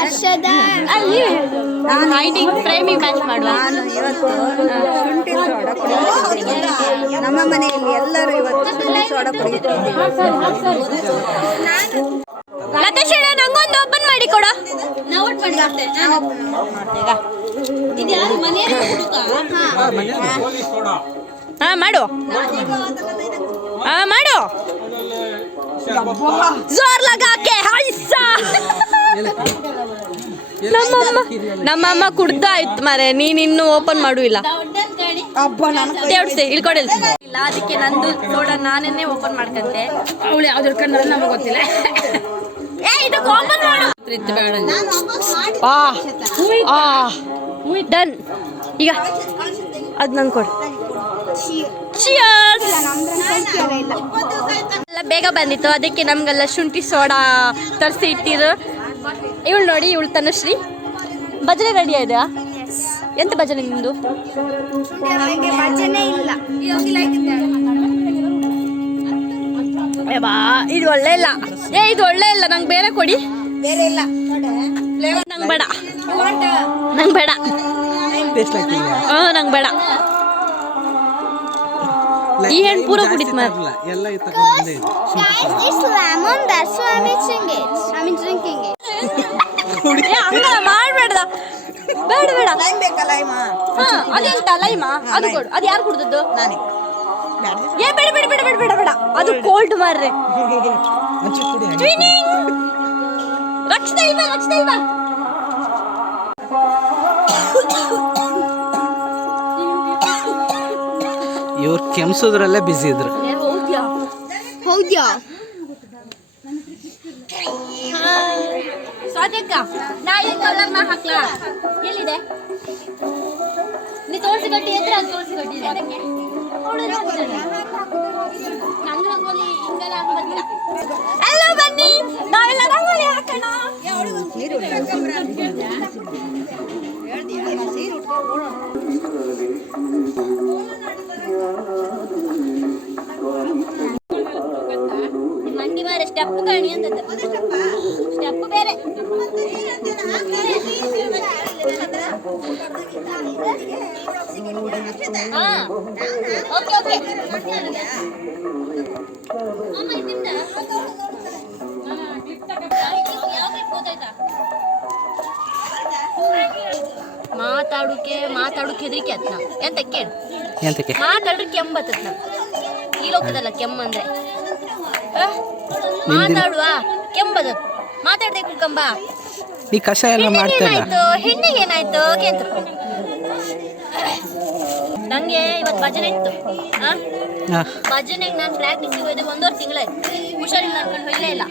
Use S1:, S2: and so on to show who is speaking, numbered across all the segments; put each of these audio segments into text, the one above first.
S1: ವರ್ಷದ
S2: ಹೈಟಿಂಗ್ framing match ಮಾಡುವ.
S3: ನಾನು ಇವತ್ತು ಶುಂಠಿ ಸೋಡ ಕುಡಿಯುತ್ತಿದ್ದೇನೆ. ನಮ್ಮ ಮನೆಯಲ್ಲಿ ಎಲ್ಲರೂ ಇವತ್ತು ಶುಂಠಿ ಸೋಡ ಕುಡಿಯುತ್ತಿದ್ದೇನೆ
S2: ಲತೇಶ್ ಅಣ್ಣ ನಂಗೊಂದು ಓಪನ್ ಮಾಡಿ ಕೊಡ.
S1: ನಾವು ಓಟ್ ಮಾಡಿ ಇದು ಯಾರು ಮನೆ
S2: ಹಾ ಮಾಡು. ಹಾ ಮಾಡು. ಜೋರ್ ಲಗಾಕೆ ಹೈಸಾ. ನಮ್ಮಮ್ಮ ನಮ್ಮಮ್ಮ ಕುಡ್ದಾಯ್ತು ಮರೆ ನೀನ್ ಇನ್ನು ಓಪನ್ ಮಾಡು ಇಲ್ಲ
S3: ಹಬ್ಬ ನಾನು
S2: ತೇವ್ಡ್ಸಿ ಇಳ್ಕೊಡಿಲ್ ಇಲ್ಲ ಅದಕ್ಕೆ ನಂದು ನೋಡ ನಾನೇ ಓಪನ್ ಮಾಡ್ಕಂತೆ.
S4: ಅವಳು ಯಾವ್ದು ಕನ್ನಡ ನಮಗೆ ಗೊತ್ತಿಲ್ಲ.
S2: ಏ ಇದಕ್ಕೆ ಓಪನ್ ಮಾಡು. ಆ ಆ ಡನ್. ಈಗ ಅದ್ ನಂಗೆ ಕೊಡು! ಎಲ್ಲ ಬೇಗ ಬಂದಿತ್ತು ಅದಕ್ಕೆ ನಮ್ಗೆಲ್ಲ ಶುಂಠಿ ಸೋಡಾ ತರಿಸಿ ಇಟ್ಟಿರು. ಇವಳು ನೋಡಿ ಇವಳು ತನುಶ್ರೀ. ಭಜನೆ ರೆಡಿ ಆಯ್ತಾ? ಎಂತ ಭಜನೆ ಬಾ ಇದು ಒಳ್ಳೆ ಇಲ್ಲ. ಏ ಇದು ಒಳ್ಳೆ ಇಲ್ಲ ನಂಗೆ ಬೇರೆ ಕೊಡಿ.
S3: ಬೇರೆ ಇಲ್ಲ
S2: ನಂಗೆ ಬೇಡ. ನಂಗೆ ಬೇಡ. ಹ್ಞೂ ನಂಗೆ ಬೇಡ. ಈ ಹೆಣ್ಣು ಪೂರ ಕುಡಿತು ಮಾರ್
S5: ಎಲ್ಲ ತಗೊಂಡೇ
S1: Guys, it's lemon. That's why I'm eating it. I'm drinking it.
S2: ಬೇಡ ಬೇಡ.
S3: ಲೈಮ್ ಬೇಕಲ್ಲ ಇಮ್ಮ
S2: ಹಾ ಅದೆಂತ ಲೈಮ? ಅದು ಕೊಡು. ಅದು ಯಾರು ಕುಡ್ದದ್ದು?
S3: ನಾನೇ.
S2: ಏ ಬೇಡ ಬೇಡ ಬೇಡ ಬೇಡ ಬೇಡ ಬೇಡ. ಅದು ಕೋಲ್ಡ್ ಮಾರ್ರೆ. ಟ್ವಿನಿಂಗ್! ರಕ್ಷಿತ ಇಲ್ವಾ ರಕ್ಷಿತ ಇಲ್ವಾ
S5: ಇವ್ರು ಕೆಮ್ಸೋದ್ರಲ್ಲೇ ಬ್ಯುಸಿ ಇದ್ರು.
S2: ಹೌದ್ಯಾ?
S1: ಹೌದ್ಯಾ?
S2: ಸ್ವಾತಿಯಕ್ಕ ನಾ ಏನ್ ಕಲರ್ ನಾ ಹಾಕ್ಲಾ? ಎಲ್ಲಿದೆ? ನೀ ತೋರಿಸಿ ಗಟ್ಟಿ ಎದ್ರೆ ಅದು ತೋರಿಸಿ ಗಟ್ಟಿ? ಎಲ್ಲ ಬನ್ನಿ ನಾವೆಲ್ಲ ರಂಗೋಲಿ ಹಾಕೋಣ. ಸ್ಟೆಪ್ ಕಾಣಿ ಅಂತ ಸ್ಟೆಪ್ ಬೇರೆ. ಹಾ. Okay okay? ಮಾತಾಡುಕೆ ಮಾತಾಡುಕೆ ಹೆದರಿಕೆ ಅತ್ನ ಎಂತ ಕೇಳಿ?
S5: ಎಂತಕ್ಕೆ?
S2: ಮಾತಾಡ್ರೆ ಕೆಮ್ಮತ್ತದ ಈ ಲೋಕದಲ್ಲ ಕೆಮ್ಮಂದ್ರೆ? ಮಾತಾಡುವ? ಕೆಂಬದ. ಮಾತಾಡ್ದೆ ಕುಲ್ಕಂಬ
S5: ಈ ಕಷಾಯ ಎಲ್ಲ
S2: ಏನಾಯ್ತು? ಹೆಣ್ಣಿಗೆ ಏನಾಯ್ತು? ಕೇಂದ್ರ ನಂಗೆ ಇವತ್ತು ಭಜನೆ ಇತ್ತು. ಭಜನೆಗೆ ನಾನು ಪ್ರಾಕ್ಟೀಸಿಗೆ ಹೋಯ್ದೆ ಒಂದೂವರೆ ತಿಂಗಳಾಯ್ತು. ಹುಷಾರಿಲ್ಲ ಅನ್ಕೊಂಡು ಹೋಗ್ಲೇ ಇಲ್ಲ.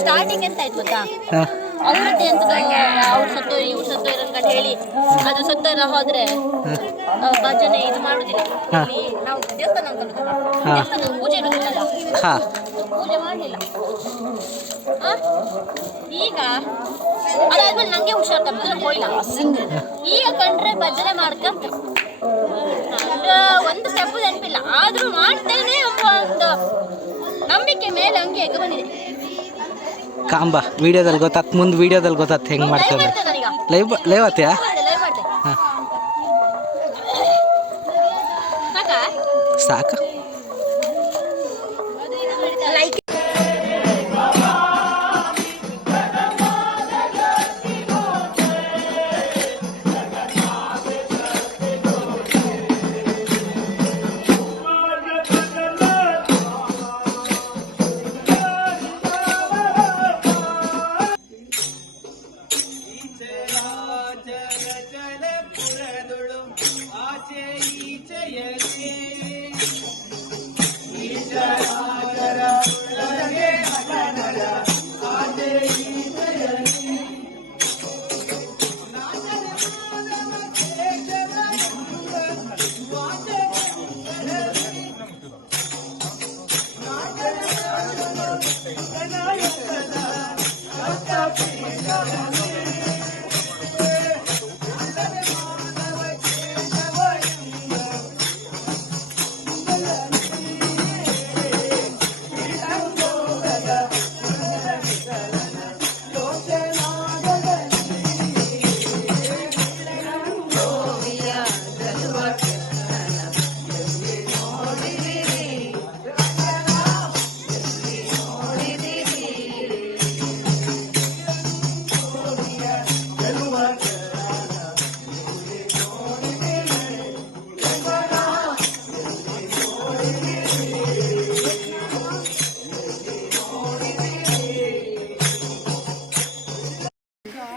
S2: ಸ್ಟಾರ್ಟಿಂಗ್ ಎಂತ ಆಯ್ತು ಗೊತ್ತಾ? ಅವ್ರದ್ದೇ ಅಂತ ಅವ್ರು ಸತ್ತು ಇವ್ರು ಸತ್ತು ಅಂತ ಹೇಳಿ ಅದು ಸತ್ತಲ್ಲ ಹೋದ್ರೆ ಆ, ಭಜನೆ ಇದು ಮಾಡುದಿಲ್ಲ. ಇಲ್ಲಿ ನಾವು ದೇವಸ್ಥಾನ ಅನ್ಕೊಂಡು ದೇವಸ್ಥಾನ ಪೂಜೆ ಇರುದಿಲ್ಲಲ್ಲ
S5: ಹಾ.
S2: ಪೂಜೆ ಮಾಡಲಿಲ್ಲ. ಈಗ ಅದಾದ್ಮೇಲೆ ನಂಗೆ ಹುಷಾರ್ ತಪ್ಪಿದ್ರೆ ಹೋಯ್ಲ. ಈಗ ಕಂಡ್ರೆ ಭಜನೆ ಮಾಡ್ಕಂತ. ಒಂದು ಸ್ಟೆಪ್ ನೆನಪಿಲ್ಲ ಆದ್ರೂ ಮಾಡ್ತೇನೆ ಎಂಬ ಒಂದು ನಂಬಿಕೆ ಮೇಲೆ ಹಂಗೆ ಎಗ ಬಂದಿದೆ.
S5: ಕಾಂಬ ವಿಡಿಯೋದಲ್ಲಿ ಗೊತ್ತಾತ್ ಮುಂದೆ ವಿಡಿಯೋದಲ್ಲಿ ಗೊತ್ತಾತ್ ಹೆಂಗ್ ಮಾಡ್ತಾರೆ ಲೈವ್ ಲೈವ್ ಆತ್ಯಾ?
S2: ಸಾಕಾ?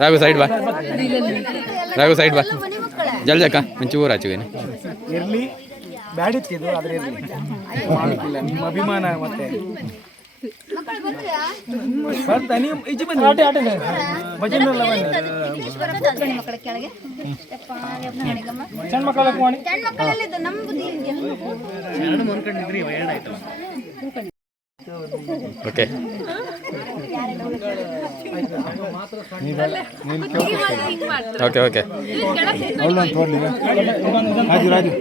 S6: ರಾಘು ಸೈಡ್ ಬಾ. ರಾಘು ಸೈಡ್ ಬಾ. ಜಲ್ದಿ ಅಕ್ಕ ಒಂಚೂರು ಆಚೆಗೇನೆ.
S7: ಇರ್ಲಿ. ಬ್ಯಾಡಿತ್ತಿದ್ದು ಆದರೆ ಇರ್ಲಿ. ನಿಮ್ಮ ಅಭಿಮಾನ ಮತ್ತೆ. ಬರ್ತಾ ನೀವು ಈಚೆ ಬನ್ನಿ. ಆಟೆ ಆಟೆ ಭಜನೆ ಎಲ್ಲ ಬನ್ನಿ. ಸಣ್ಣ ಮಕ್ಕಳ ಕೋಣಿ
S6: okay okay okay
S7: Raju Raju